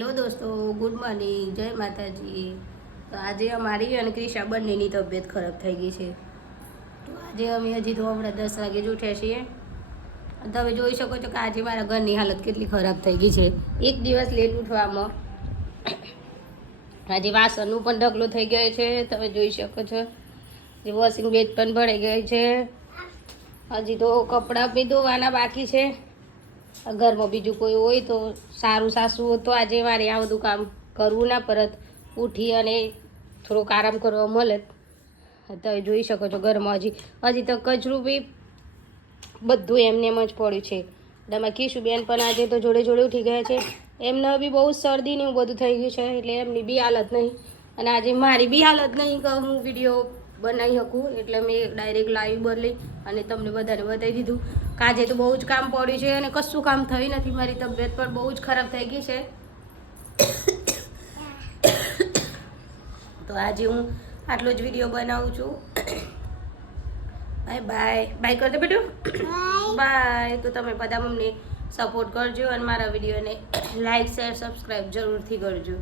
Hello દોસ્તો, good morning, જય માતાજી. તો આજે અમારી અને ક્રિશા બંનેની તબિયત ખરાબ થઈ ગઈ છે. તો આજે અમે હજી તો હમણાં 10 વાગે જ ઉઠ્યા છીએ. તમે જોઈ શકો છો કે આજે મારા ઘરની હાલત કેટલી ખરાબ થઈ ગઈ છે. એક દિવસ લેટ ઉઠવામાં આજે વાસણનું પણ ઢગલો થઈ ગયો છે. તમે જોઈ શકો છો જે વોશિંગ બેડ પણ ભરાઈ ગઈ છે. હજી તો કપડાં બી ધોવાના બાકી છે. ઘરમાં બીજું કોઈ હોય તો સારું, સાસુ તો આજે મારે આ બધું કામ કરવું ના પરત ઉઠી અને થોડોક આરામ કરવા મળે. તમે જોઈ શકો છો ઘરમાં હજી તો કચરું બી બધું એમને એમ જ પડ્યું છે. તમે કીશુબેન પણ આજે તો જોડે જોડે ઉઠી ગયા છે. એમને બી બહુ શરદી ને એવું બધું થઈ ગયું છે, એટલે એમની બી હાલત નહીં અને આજે મારી બી હાલત નહીં કે હું વિડીયો બનાવી શકું. એટલે મેં ડાયરેક્ટ લાઈવ બદલી અને તમને બધાને બતાવી દીધું કે આજે તો બહુ જ કામ પડ્યું છે અને કશું કામ થયું નથી. મારી તબિયત પણ બહુ જ ખરાબ થઈ ગઈ છે. તો આજે હું આટલો જ વિડીયો બનાવું છું. બાય બાય બાય કરજો બેટું, બાય. તો તમે બધા અમને સપોર્ટ કરજો અને મારા વિડીયોને લાઈક શેર સબસ્ક્રાઈબ જરૂરથી કરજો.